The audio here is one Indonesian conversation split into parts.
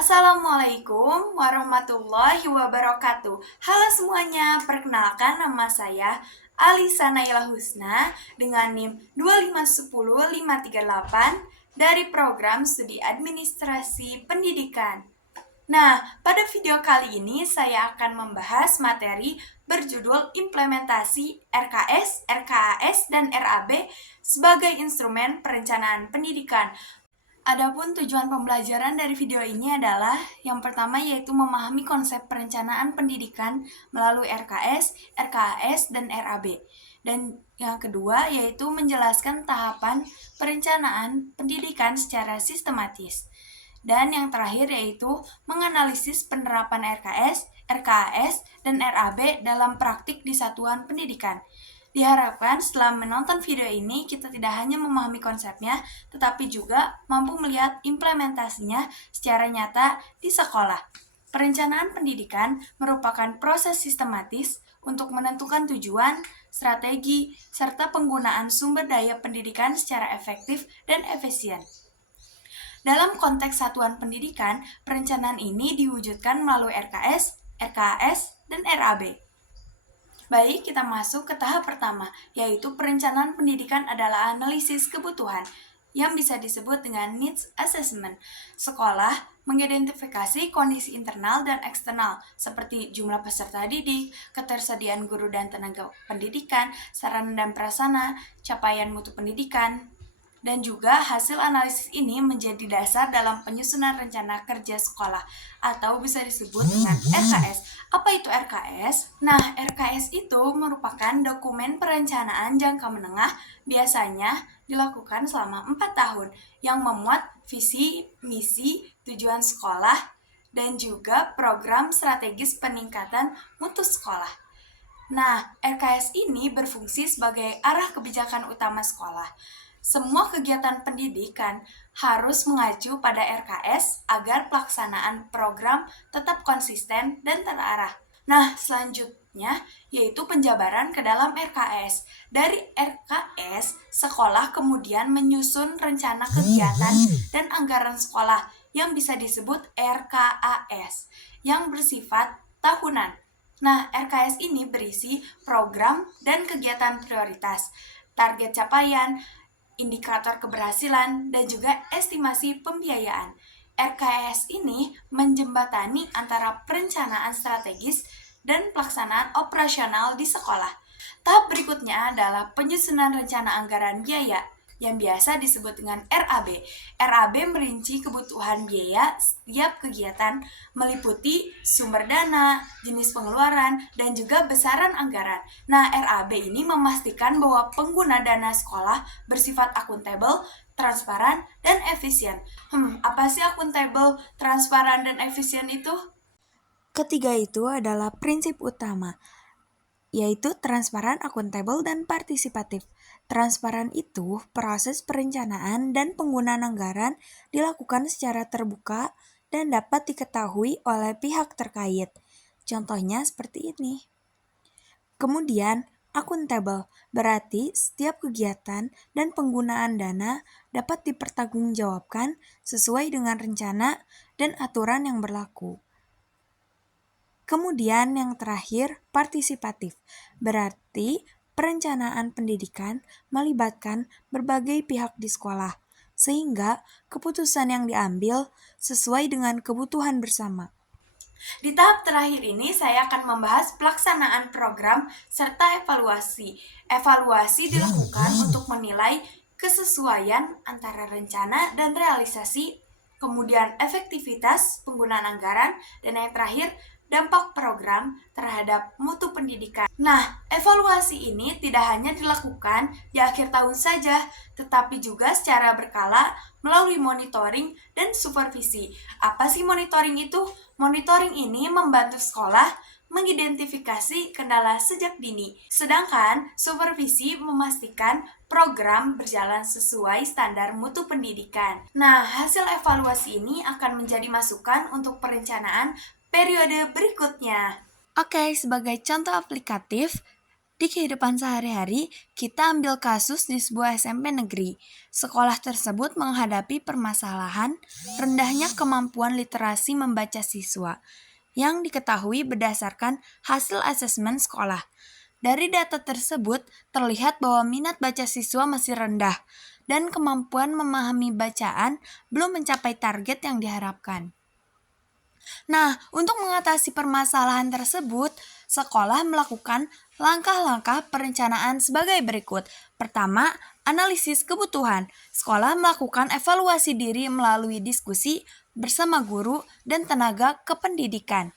Assalamualaikum warahmatullahi wabarakatuh. Halo semuanya, perkenalkan nama saya Alisa Naila Husna dengan NIM 2510538 dari program Studi Administrasi Pendidikan. Nah, pada video kali ini saya akan membahas materi berjudul Implementasi RKS, RKAS, dan RAB sebagai instrumen perencanaan pendidikan. Adapun tujuan pembelajaran dari video ini adalah yang pertama yaitu memahami konsep perencanaan pendidikan melalui RKS, RKAS, dan RAB. Dan yang kedua yaitu menjelaskan tahapan perencanaan pendidikan secara sistematis. Dan yang terakhir yaitu menganalisis penerapan RKS, RKAS, dan RAB dalam praktik di satuan pendidikan. Diharapkan setelah menonton video ini, kita tidak hanya memahami konsepnya, tetapi juga mampu melihat implementasinya secara nyata di sekolah. Perencanaan pendidikan merupakan proses sistematis untuk menentukan tujuan, strategi, serta penggunaan sumber daya pendidikan secara efektif dan efisien. Dalam konteks satuan pendidikan, perencanaan ini diwujudkan melalui RKS, RKAS, dan RAB. Baik, kita masuk ke tahap pertama, yaitu perencanaan pendidikan adalah analisis kebutuhan yang bisa disebut dengan needs assessment. Sekolah mengidentifikasi kondisi internal dan eksternal seperti jumlah peserta didik, ketersediaan guru dan tenaga pendidikan, sarana dan prasarana, capaian mutu pendidikan, dan juga hasil analisis ini menjadi dasar dalam penyusunan rencana kerja sekolah atau bisa disebut dengan RKS. Apa itu RKS? Nah, RKS itu merupakan dokumen perencanaan jangka menengah biasanya dilakukan selama 4 tahun yang memuat visi, misi, tujuan sekolah, dan juga program strategis peningkatan mutu sekolah. Nah, RKS ini berfungsi sebagai arah kebijakan utama sekolah. Semua kegiatan pendidikan harus mengacu pada RKS agar pelaksanaan program tetap konsisten dan terarah. Nah, selanjutnya yaitu penjabaran ke dalam RKS. Dari RKS, sekolah kemudian menyusun rencana kegiatan dan anggaran sekolah yang bisa disebut RKAS yang bersifat tahunan. Nah, RKS ini berisi program dan kegiatan prioritas, target capaian, indikator keberhasilan, dan juga estimasi pembiayaan. RKS ini menjembatani antara perencanaan strategis dan pelaksanaan operasional di sekolah. Tahap berikutnya adalah penyusunan rencana anggaran biaya yang biasa disebut dengan RAB. RAB merinci kebutuhan biaya setiap kegiatan meliputi sumber dana, jenis pengeluaran, dan juga besaran anggaran. Nah, RAB ini memastikan bahwa pengguna dana sekolah bersifat akuntabel, transparan, dan efisien. Apa sih akuntabel, transparan, dan efisien itu? Ketiga itu adalah prinsip utama, yaitu transparan, akuntabel, dan partisipatif. Transparan itu proses perencanaan dan penggunaan anggaran dilakukan secara terbuka dan dapat diketahui oleh pihak terkait. Contohnya seperti ini. Kemudian, akuntabel berarti setiap kegiatan dan penggunaan dana dapat dipertanggungjawabkan sesuai dengan rencana dan aturan yang berlaku. Kemudian yang terakhir, partisipatif. Berarti perencanaan pendidikan melibatkan berbagai pihak di sekolah, sehingga keputusan yang diambil sesuai dengan kebutuhan bersama. Di tahap terakhir ini saya akan membahas pelaksanaan program serta evaluasi. Evaluasi dilakukan untuk menilai kesesuaian antara rencana dan realisasi, kemudian efektivitas penggunaan anggaran, dan yang terakhir dampak program terhadap mutu pendidikan. Nah, evaluasi ini tidak hanya dilakukan di akhir tahun saja, tetapi juga secara berkala melalui monitoring dan supervisi. Apa sih monitoring itu? Monitoring ini membantu sekolah mengidentifikasi kendala sejak dini, sedangkan supervisi memastikan program berjalan sesuai standar mutu pendidikan. Nah, hasil evaluasi ini akan menjadi masukan untuk perencanaan periode berikutnya. Oke, sebagai contoh aplikatif, Di kehidupan sehari-hari, kita ambil kasus di sebuah SMP negeri. Sekolah tersebut menghadapi permasalahan rendahnya kemampuan literasi membaca siswa yang diketahui berdasarkan hasil asesmen sekolah. Dari data tersebut, terlihat bahwa minat baca siswa masih rendah dan kemampuan memahami bacaan belum mencapai target yang diharapkan. Nah, untuk mengatasi permasalahan tersebut, sekolah melakukan langkah-langkah perencanaan sebagai berikut. Pertama, analisis kebutuhan. Sekolah melakukan evaluasi diri melalui diskusi bersama guru dan tenaga kependidikan.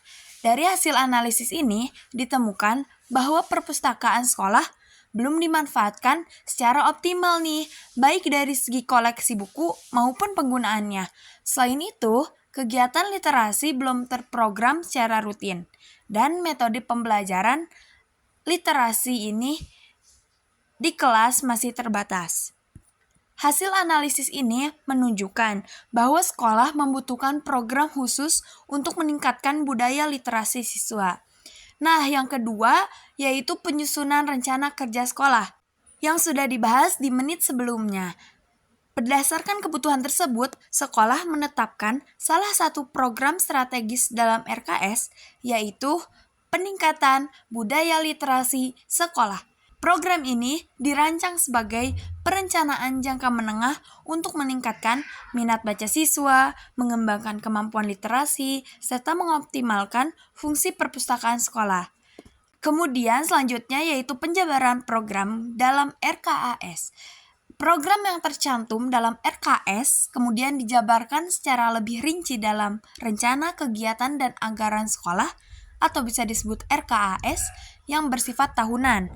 Dari hasil analisis ini, ditemukan bahwa perpustakaan sekolah belum dimanfaatkan secara optimal nih, baik dari segi koleksi buku maupun penggunaannya. Selain itu, kegiatan literasi belum terprogram secara rutin, dan metode pembelajaran literasi ini di kelas masih terbatas. Hasil analisis ini menunjukkan bahwa sekolah membutuhkan program khusus untuk meningkatkan budaya literasi siswa. Nah, yang kedua yaitu penyusunan rencana kerja sekolah yang sudah dibahas di menit sebelumnya. Berdasarkan kebutuhan tersebut, sekolah menetapkan salah satu program strategis dalam RKS, yaitu peningkatan budaya literasi sekolah. Program ini dirancang sebagai perencanaan jangka menengah untuk meningkatkan minat baca siswa, mengembangkan kemampuan literasi, serta mengoptimalkan fungsi perpustakaan sekolah. Kemudian selanjutnya yaitu penjabaran program dalam RKAS. Program yang tercantum dalam RKS kemudian dijabarkan secara lebih rinci dalam rencana kegiatan dan anggaran sekolah atau bisa disebut RKAS yang bersifat tahunan.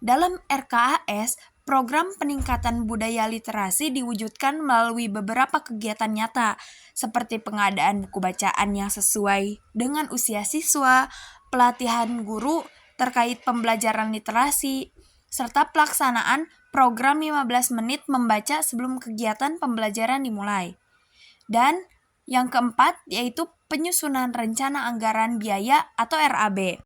Dalam RKAS, program peningkatan budaya literasi diwujudkan melalui beberapa kegiatan nyata, seperti pengadaan buku bacaan yang sesuai dengan usia siswa, pelatihan guru terkait pembelajaran literasi, serta pelaksanaan program 15 menit membaca sebelum kegiatan pembelajaran dimulai. Dan yang keempat yaitu penyusunan rencana anggaran biaya atau RAB.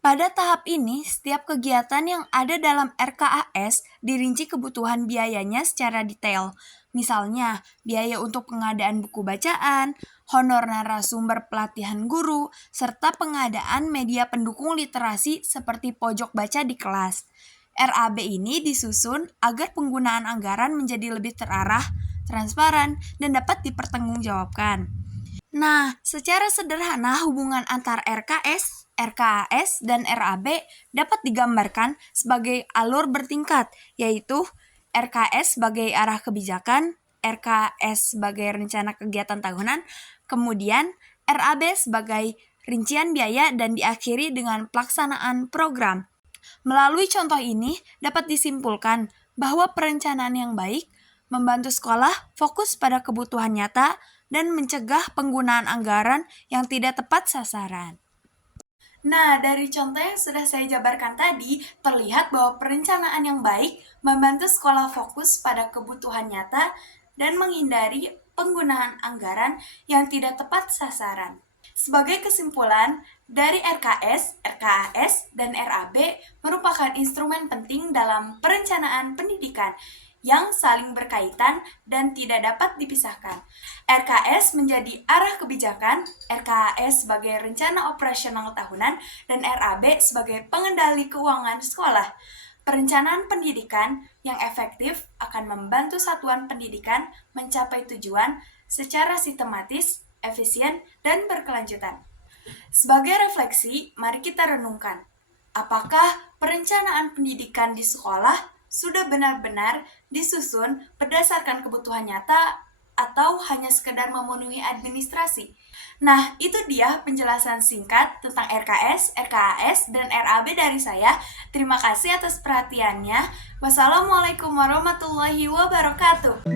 Pada tahap ini, setiap kegiatan yang ada dalam RKAS dirinci kebutuhan biayanya secara detail. Misalnya, biaya untuk pengadaan buku bacaan, honor narasumber pelatihan guru, serta pengadaan media pendukung literasi seperti pojok baca di kelas. RAB ini disusun agar penggunaan anggaran menjadi lebih terarah, transparan, dan dapat dipertanggungjawabkan. Nah, secara sederhana hubungan antar RKS, RKAS, dan RAB dapat digambarkan sebagai alur bertingkat, yaitu RKS sebagai arah kebijakan, RKS sebagai rencana kegiatan tahunan, kemudian RAB sebagai rincian biaya, dan diakhiri dengan pelaksanaan program. Melalui contoh ini dapat disimpulkan bahwa perencanaan yang baik membantu sekolah fokus pada kebutuhan nyata dan mencegah penggunaan anggaran yang tidak tepat sasaran. Nah, dari contoh yang sudah saya jabarkan tadi, terlihat bahwa perencanaan yang baik membantu sekolah fokus pada kebutuhan nyata dan menghindari penggunaan anggaran yang tidak tepat sasaran. Sebagai kesimpulan, dari RKS, RKAS, dan RAB merupakan instrumen penting dalam perencanaan pendidikan yang saling berkaitan dan tidak dapat dipisahkan. RKS menjadi arah kebijakan, RKAS sebagai rencana operasional tahunan, dan RAB sebagai pengendali keuangan sekolah. Perencanaan pendidikan yang efektif akan membantu satuan pendidikan mencapai tujuan secara sistematis, efisien, dan berkelanjutan. Sebagai refleksi, mari kita renungkan, apakah perencanaan pendidikan di sekolah sudah benar-benar disusun berdasarkan kebutuhan nyata atau hanya sekedar memenuhi administrasi? Nah, itu dia penjelasan singkat tentang RKS, RKAS, dan RAB dari saya. Terima kasih atas perhatiannya. Wassalamualaikum warahmatullahi wabarakatuh.